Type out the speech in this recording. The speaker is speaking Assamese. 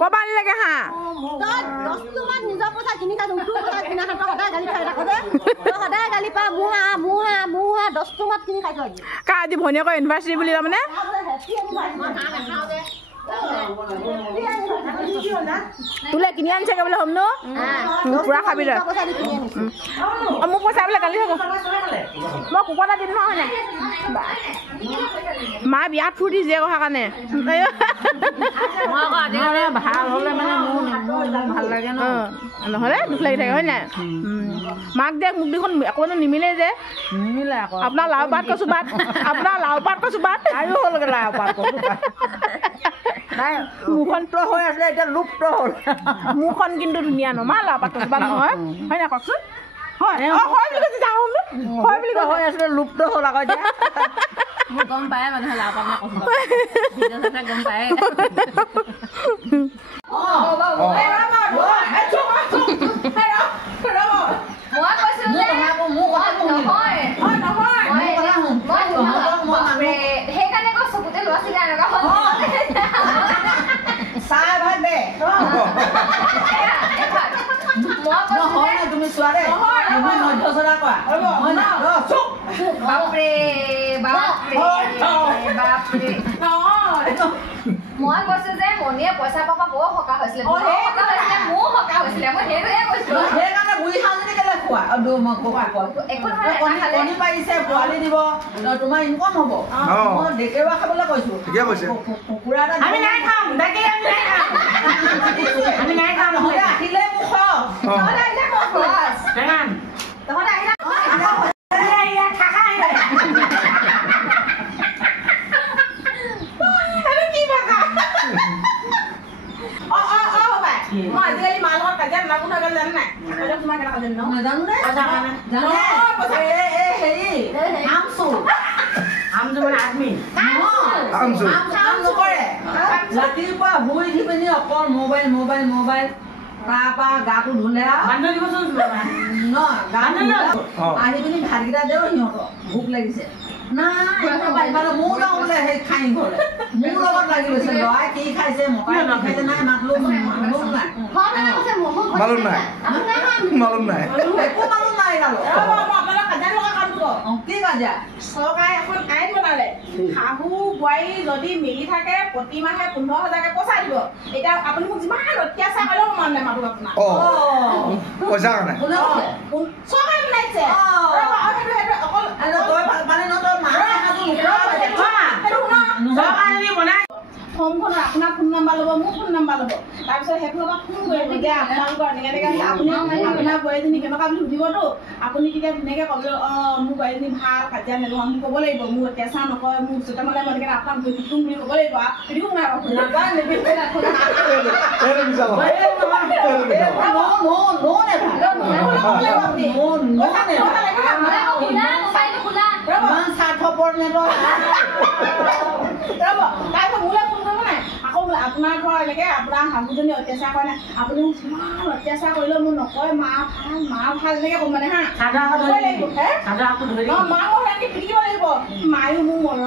কবানি লাগে হা দস্তুমান নিজৰ পইচা কিনি খাইছো তোৰ পইচা কিনা খাই সদায় গালি খাই থাকো দে সদায় গালি পা মুহা দস্তুমাত কিনি খাইছো আজি কা আজি ভনিয়েকৰ ইউনিভাৰ্চিটি বুলি তাৰমানে তোলে কিনি আনিছে বোলে হম নো পুৰা খাবি ৰ মোক পইচা বোলে গালি থাকো মই কুকুৰ এটা দিম নহয় নে মা বিয়াত ফুৰ্তি জীয়ে কথা কাৰণে ভাল হলে মানে মোৰ ভাল লাগে ন নহ'লে দুখ লাগি থাকে হয় নাই মাক দে মোক দেখোন অকণো নিমিলে যে নিমিলে আকৌ আপোনাৰ লাও পাত কচু পাত আপোনাৰ লাও পাত কচু পাত আৰু হ'লগৈ লাও পাত কচু পাত নাই মুখনটো হৈ আছিলে এতিয়া লুপ্ত হ'ল মুখখন কিন্তু ধুনীয়া নমা লাও পাত কচু পাত নহয় হয় নাই কওকচোন হয় হয় বুলি কৈছে যাওঁ হয় বুলি হৈ আছিলে লুপ্ত হ'ল আকৌ এতিয়া মই গম পায় মানুহে লাও পাত কচু পাত ভিডিঅ' চাই গম পায় তুমি চোৱা দেই মধ্যচৰা কৰা বাপৰে মই কৈছো যে মনিয়ে পইচা পাবা বৰ সকাহ হৈছিলে মোৰ সকাহ হৈছিলে মই সেইটোৱে কৈছো সেইকাৰণে বুঢ়ী খাওঁজনী কেলে খোৱা একো কণী পাৰিছে পোৱালি দিব তোমাৰ ইনকম হ'ব মই ডেকেৰুৱা খাবলৈ কৈছো কুকুৰা এটা আমি নাই খাম আমি নাই খাম নহ'লে আহিলে মোক ৰাতিপুৱা শুই উঠি পিনি অকল মোবাইল মোবাইল মোবাইল তাৰপৰা গাটো ধুলে আহি পিনি ভাতকেইটা দেও সিহঁতক ভোক লাগিছে মোৰ যাওঁ বোলে সেই খাই ঘৰলে মোৰ লগত লাগি গৈছে ল'ৰাই কি খাইছে মতাই কি খাইছে নাই মাতলো নাই মালুম নাই একো মালুম নাই কি কাজিয়া চৰকাৰে এখন আইন বনালে শাহু বোৱাৰী যদি মিলি থাকে প্ৰতি মাহে 15,000কে পইচা দিব এতিয়া আপুনি মোক যিমান অত্যাচাৰ কৰিলেও মন নামাতো আপোনাৰ পইচা কাৰণে চৰকাৰে বনাইছে অকল ফোনখনৰ আপোনাৰ ফোন নাম্বাৰ ল'ব মোৰ ফোন নাম্বাৰ ল'ব তাৰপিছত সেইফালৰ পৰা ফোন কৰিব এতিয়া আপোনালোকৰ এনেকৈ আপুনি আপোনাৰ বোৱাৰীজনী কেনেকুৱা বুলি সুধিবতো আপুনি তেতিয়া ধুনীয়াকৈ ক'ব মোৰ বোৱাৰীজনী ভাল কাজিয়া নেলোৱা মোক ক'ব লাগিব মোৰ অত্যাচাৰ নকৰে মোৰ ওচৰতে মানে মই এনেকৈ আপোনাক শিকোঁ বুলি ক'ব লাগিব সেইটো আপোনাৰ ঘৰ এনেকৈ আপোনাৰ শাহুজনী অত্যাচাৰ কৰে নাই আপুনি মোক যিমান অত্যাচাৰ কৰিলেও মোৰ নকয় মা ভাল এনেকৈ ক'ম মানে হা মা মই এনেকৈ পিটিব লাগিব মায়ো মোৰ মৰম